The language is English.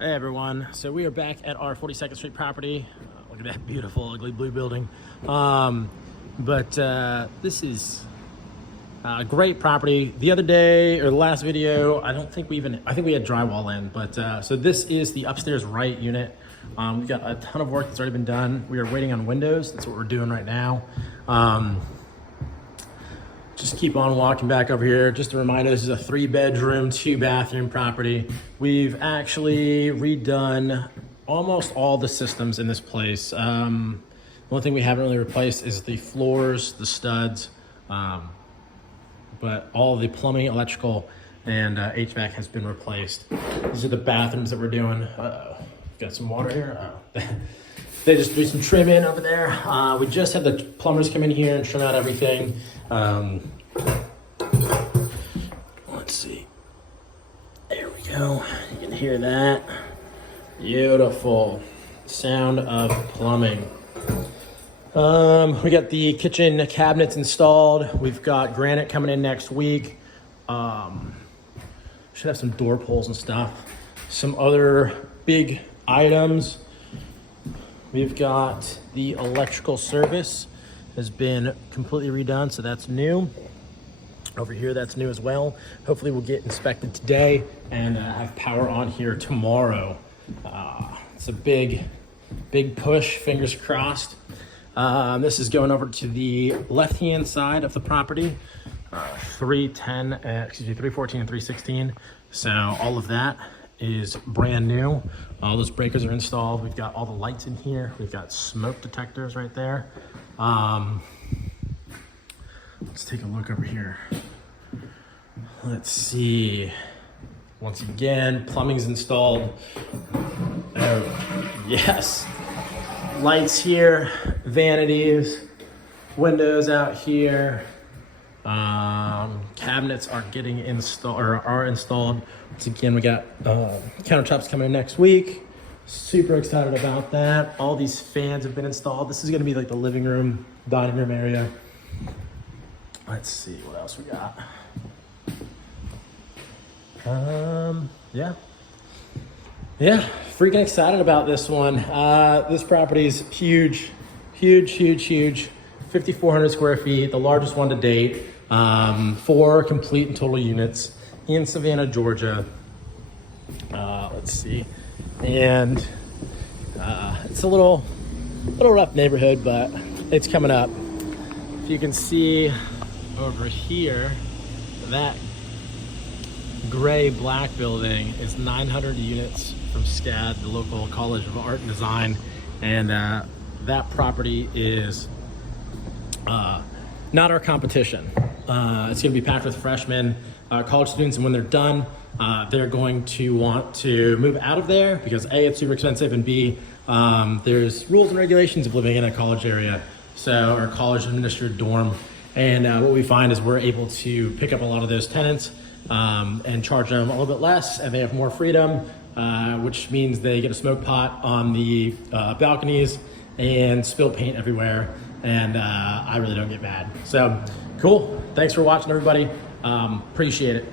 Hey everyone, so we are back at our 42nd Street property. Look at that beautiful ugly blue building. This is a great property. The other day, or the last video, I think we had drywall in, but so this is the upstairs right unit. We've got a ton of work that's already been done. We are waiting on windows. That's what we're doing right now. Just keep on walking back over here. Just a reminder, this is a 3-bedroom, 2-bathroom property. We've actually redone almost all the systems in this place. The only thing we haven't really replaced is the floors, the studs, but all the plumbing, electrical, and HVAC has been replaced. These are the bathrooms that we're doing. Got some water here. They just do some trim in over there. We just had the plumbers come in here and trim out everything. Let's see. There we go. You can hear that. Beautiful sound of plumbing. We got the kitchen cabinets installed. We've got granite coming in next week. Should have some door pulls and stuff. Some other big items. We've got the electrical service has been completely redone, so that's new. Over here, that's new as well. Hopefully we'll get inspected today and have power on here tomorrow. It's a big push, fingers crossed. This is going over to the left-hand side of the property, 314 and 316. So all of that is brand new. All those breakers are installed. We've got all the lights in here. We've got smoke detectors right there. Let's take a look over here. Let's see. Once again, plumbing's installed. Oh, yes. Lights here, vanities, windows out here. Cabinets are getting installed, or are installed. Once again, we got countertops coming in next week. Super excited about that. All these fans have been installed. This is gonna be like the living room, dining room area. Let's see what else we got. Yeah, freaking excited about this one. This property is huge. 5,400 square feet, the largest one to date. 4 complete and total units in Savannah, Georgia. Let's see. And it's a little rough neighborhood, but it's coming up. If you can see over here, that gray black building is 900 units from SCAD, the local College of Art and Design, and that property is not our competition. It's going to be packed with freshmen, college students, and when they're done, they're going to want to move out of there because A, it's super expensive, and B, there's rules and regulations of living in a college area, so our college administered dorm. And what we find is we're able to pick up a lot of those tenants and charge them a little bit less, and they have more freedom, which means they get a smoke pot on the balconies and spill paint everywhere, and I really don't get mad. So cool. Thanks for watching, everybody. Appreciate it.